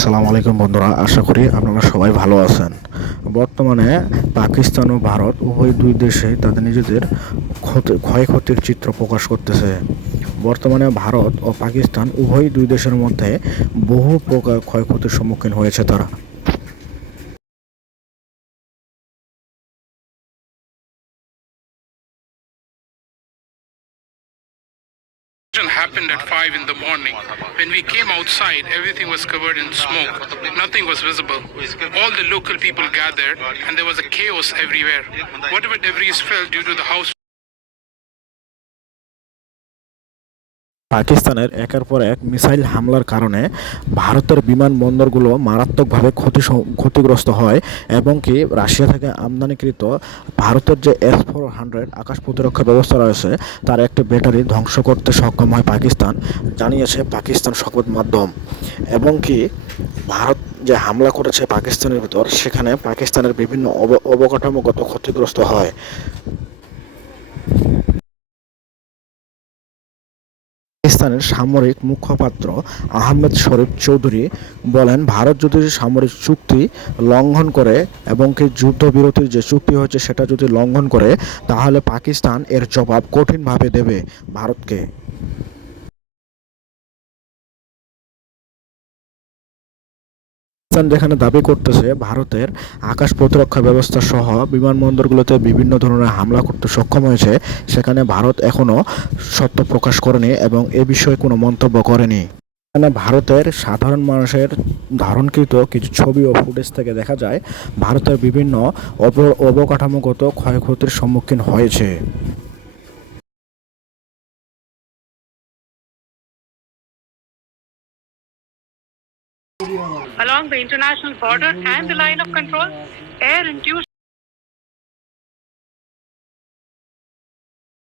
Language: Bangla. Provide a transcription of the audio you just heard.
আসসালামু আলাইকুম বন্ধুরা, আশা করি আপনারা সবাই ভালো আছেন। বর্তমানে পাকিস্তান ও ভারত উভয় দুই দেশে তাদের নিজেদের ক্ষতি, ক্ষয়ক্ষতির চিত্র প্রকাশ করতেছে। বর্তমানে ভারত ও পাকিস্তান উভয় দুই দেশের মধ্যে বহু প্রকার ক্ষয়ক্ষতির সম্মুখীন হয়েছে তারা। Explosion happened at 5 in the morning. When we came outside, everything was covered in smoke. Nothing was visible. All the local people gathered, and there was a chaos everywhere. Whatever debris fell due to the house পাকিস্তানের একের পর এক মিসাইল হামলার কারণে ভারতের বিমানবন্দরগুলো মারাত্মকভাবে ক্ষতি ক্ষতিগ্রস্ত হয় এবং কি রাশিয়া থেকে আমদানিকৃত ভারতের যে এস ফোর হান্ড্রেড আকাশ প্রতিরক্ষা ব্যবস্থা রয়েছে, তার একটি ব্যাটারি ধ্বংস করতে সক্ষম হয় পাকিস্তান, জানিয়েছে পাকিস্তান সংবাদ মাধ্যম। এবং কি ভারত যে হামলা করেছে পাকিস্তানের ভিতর, সেখানে পাকিস্তানের বিভিন্ন অব- অবকাঠামোগত ক্ষতিগ্রস্ত হয়। পাকিস্তানের সামরিক মুখপাত্র আহমেদ শরীফ চৌধুরী বলেন, ভারত যদি সামরিক চুক্তি লঙ্ঘন করে এবং কি যুদ্ধবিরতির যে চুক্তি হয়েছে সেটা যদি লঙ্ঘন করে, তাহলে পাকিস্তান এর জবাব কঠিনভাবে দেবে ভারতকে। পাকিস্তান যেখানে দাবি করতেছে, ভারতের আকাশ প্রতিরক্ষা ব্যবস্থা সহ বিমানবন্দরগুলোতে বিভিন্ন ধরনের হামলা করতে সক্ষম হয়েছে, সেখানে ভারত এখনও সত্য প্রকাশ করেনি এবং এ বিষয়ে কোনো মন্তব্য করেনি। এখানে ভারতের সাধারণ মানুষের ধারণকৃত কিছু ছবি ও ফুটেজ থেকে দেখা যায়, ভারতের বিভিন্ন অব- অবকাঠামোগত ক্ষয়ক্ষতির সম্মুখীন হয়েছে। Along the international border and the line of control, air-induced